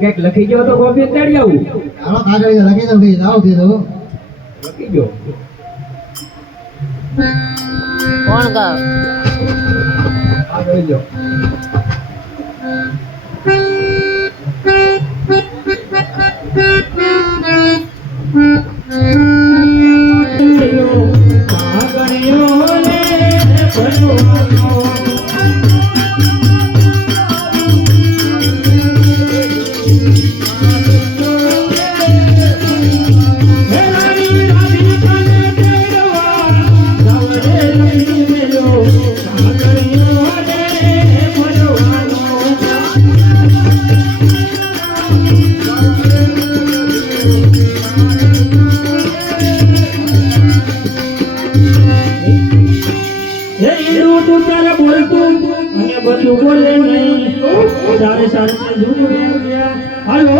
કઈક લખી ગયો તો કોપી તેડી આવું. હાલો કાગળ લખી દઉં ભાઈ જાવ દે દો લખી ગયો. કોણ ગાવ આગળ જો. બધું બોલે નહીં સારે સારે હાલો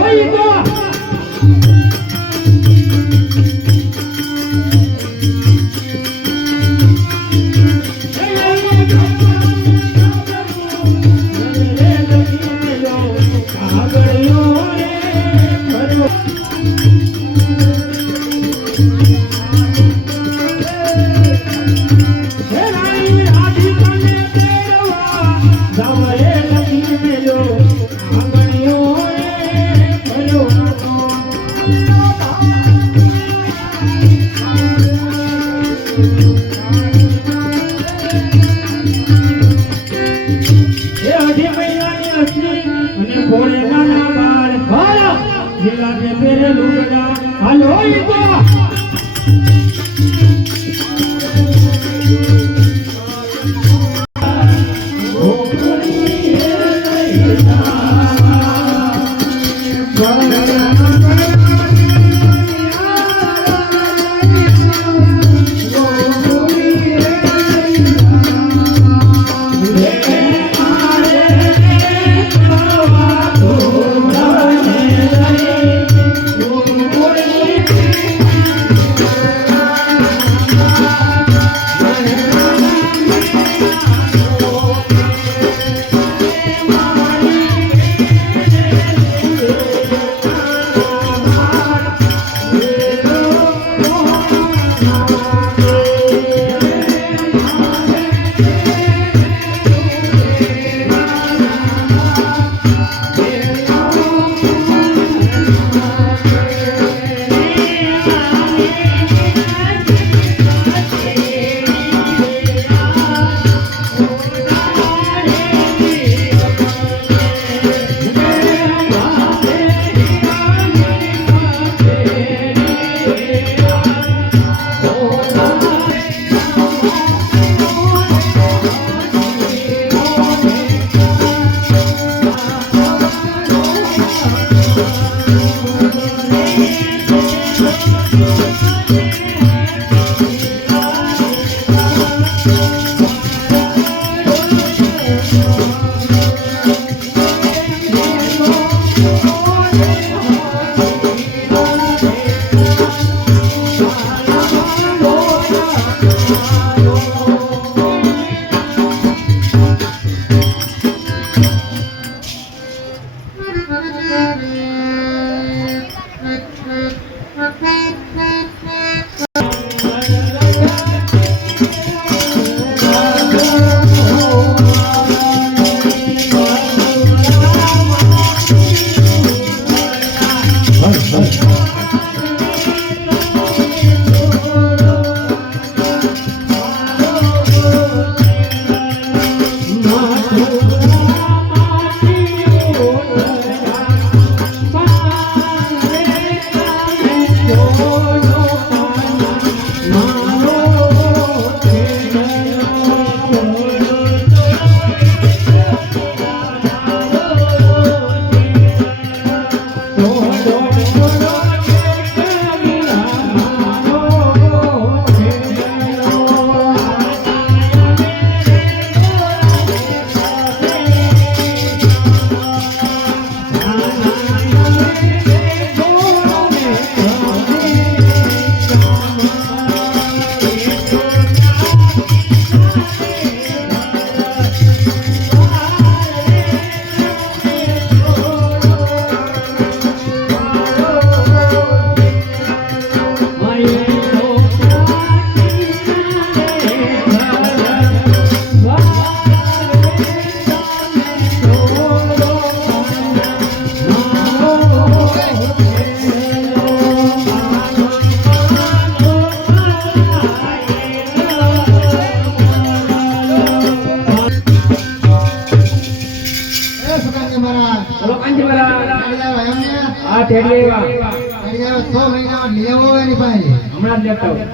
ઠેડી આવ્યા કાઢી આવે 6 મહિનામાં લઈ આવો એની પાસે હમણાં જ લેતા આવું.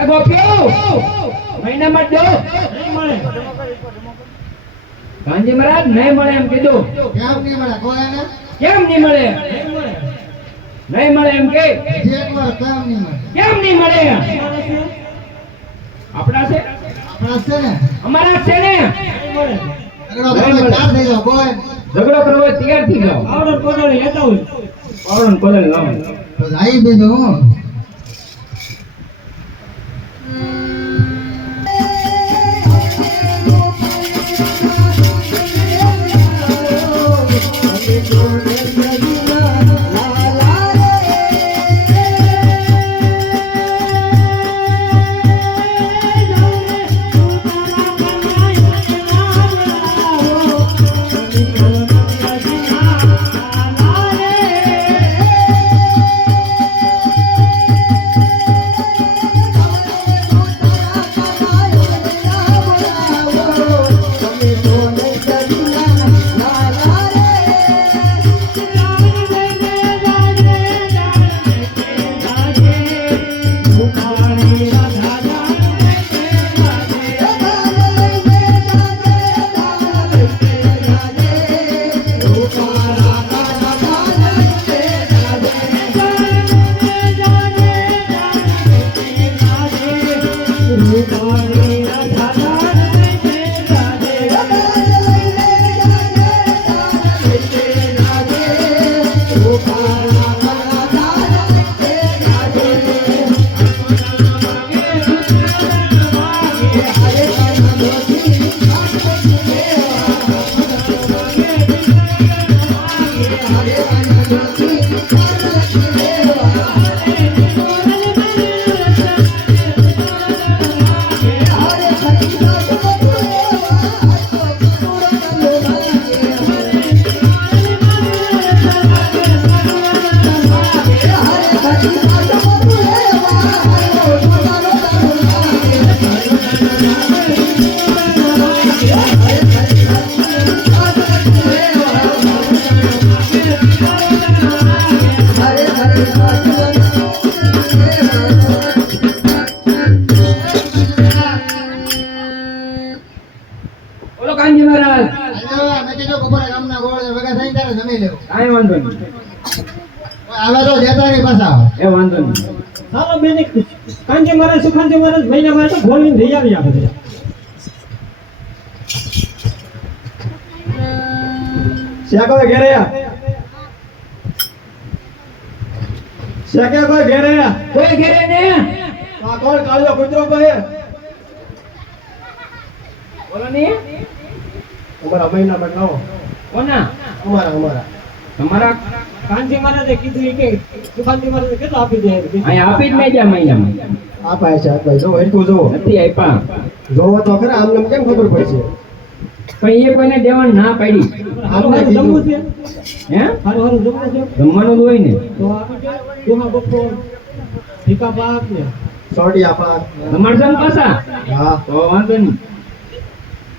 એ ગોપ્યો મહિનામાં જ દો નહીં મળે ગાંધી મહારાજ નહીં મળે એમ કીધું. કેમ નહીં મળે કોઈ એને કેમ નહીં મળે? નહીં મળે નહીં મળે એમ કે હજી એક વાર કેમ નહીં મળે કેમ નહીં મળે? આપણા છે આપણા છે ને અમારા જ છે ને. નહીં મળે ઝઘડો કરો ચાર થઈ જાવ કોઈ ઝઘડો કરવો હોય તૈયાર થઈ જાઓ. આવડે કોદાળી લેતા હોય પાવડો કોલર લાવો. તો લાવી બીજું હું બોલો કાનજી મહારાજ. નક્કી જો બપોરે ગામના ગોળ ભેગા થઈને ત્યારે જમી લેવું કાંઈ વાંધો નહીં. આવે તો દેતા નહીં પાછા એ વાંધો નહીં. ચાલો બેન કાંજી મહારાજ સુખાંજી મહારાજ મહિનામાં તો બોલીને લઈ આવી આપણે શાકો ઘેરે શાકે કોઈ ઘેરે કોઈ ઘેરે ને આ કોણ કાળિયો કૂતરો કહે બોલો ને. અમારા મહિના પર લાવો કોના? અમારા તમારા કાંજી મહારાજે કીધું ઈ કે સુખાંજી મહારાજે કેટલું આપી દે અહીંયા આપી જ નહીં જા મહિનામાં. આ પાસે છે ભાઈ જો એટલું જોવો નથી આપ્યા. જોવો તો ખરા આમને કેમ ખબર પડશે પણ એ કોઈને દેવાનું ના પાડી. હારું હારું જમવું છે હે હારું હારું જમવું છે જમવાનું જ હોય ને. તો આપણે દુહા બપોર ભીકા પાક ને સોટી આપા તમારે છે ને પાછા? હા તો વાંધો નહીં.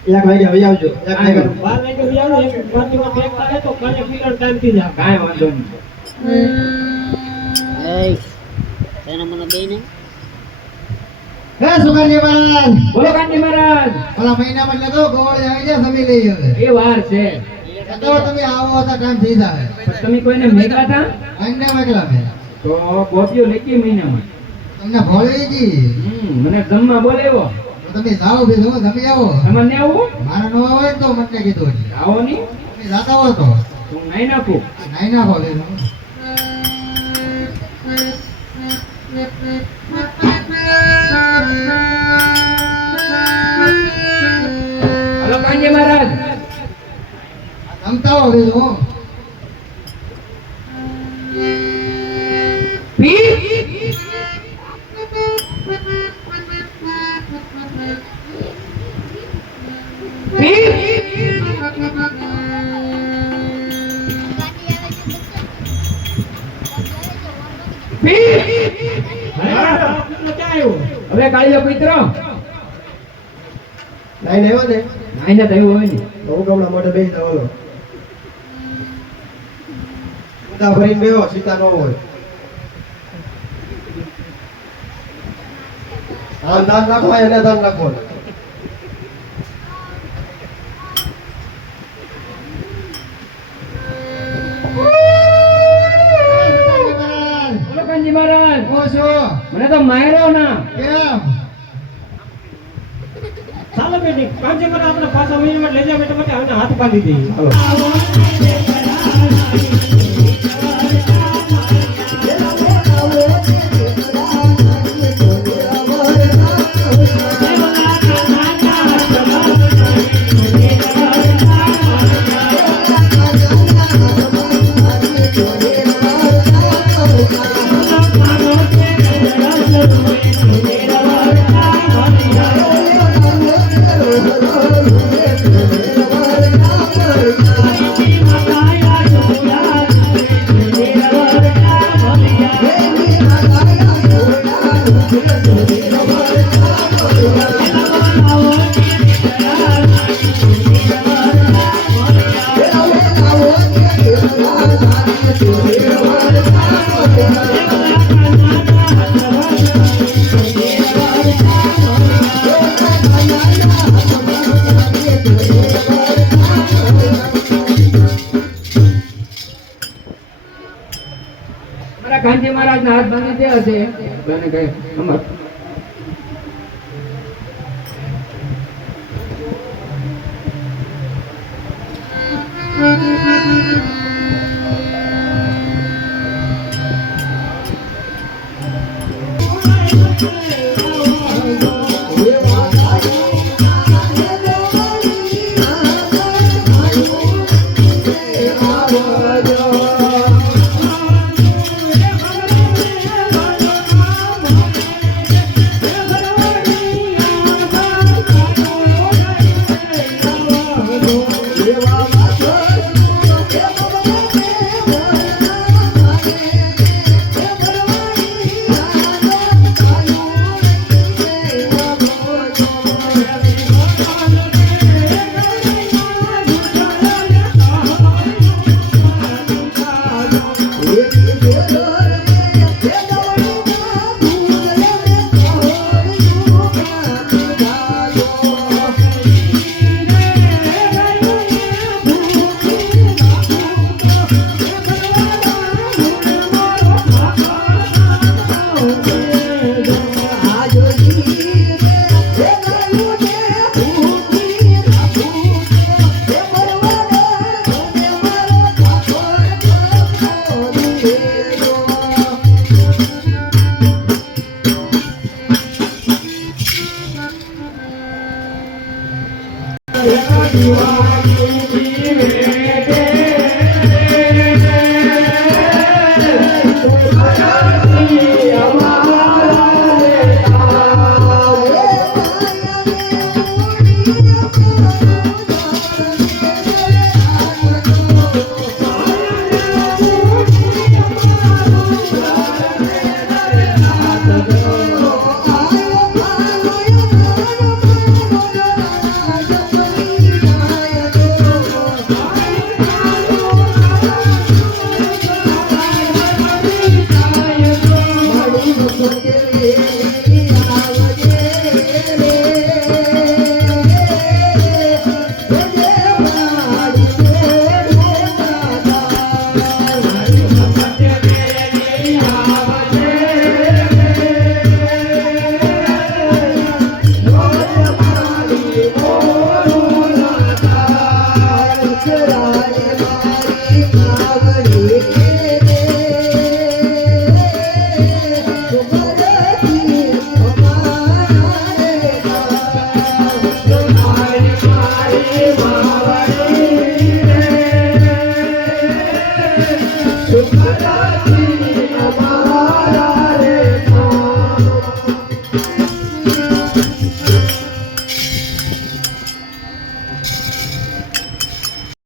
1 વાગે આવી આવજો 1 વાગે 12 વાગે બી આવો એક વાટીમાં પેક કરે તો કાલે પીરણ ટાઈમ થી જાય કાંઈ વાંધો નહીં. એના મને બે ને હે સુખાજી મહારાજ બોલો કાનજી મહારાજ. ઓલા મહિનામાં એટલે તો ગોળ આવી જાય જમી લઈ હવે એ વાર છે. તો તમે આવો તો ટાઈમ થઈ જાય પણ તમે કોઈને મેકા હતા અન્ય મેકલા મેં તો ગોપીઓ લેતી મહિનામાં. તમને ભોળવી જી મને જમવા બોલાવ્યો. તો તમે જાઓ બીજું જમી આવો તમને આવું મારા નો હોય ને તો મને કીધું આવો નહીં. તમે જાતા હો તો હું નહીં નાખું. નાઈ નાખો બીજું હલો કાનજી મહારાજ. જમતા હો બીજું પી હવે કાળીઓ પિત્રો લાઈને આવ્યો ને નાઈને થયું હોય ને. તો હું ગમણા મોઢે બેસી જાવ ઓલો સીતા ભરીને બેહો, સીતા ન હોય. આમ દાન નાખો, એને દાન નાખો. બોલો કાનજી મહારાજ કોણ છો? મને તો માર્યો ના કેમ? ચાલો બેટી કાંચે મારા આપણે પાછા મહિનામાં લઈ જાવ એટલે માટે આને હાથ બાંધી દઈએ હાલો. મારા કાનજી મહારાજ હાથ બાંધી દે હશે મને કહે અમાર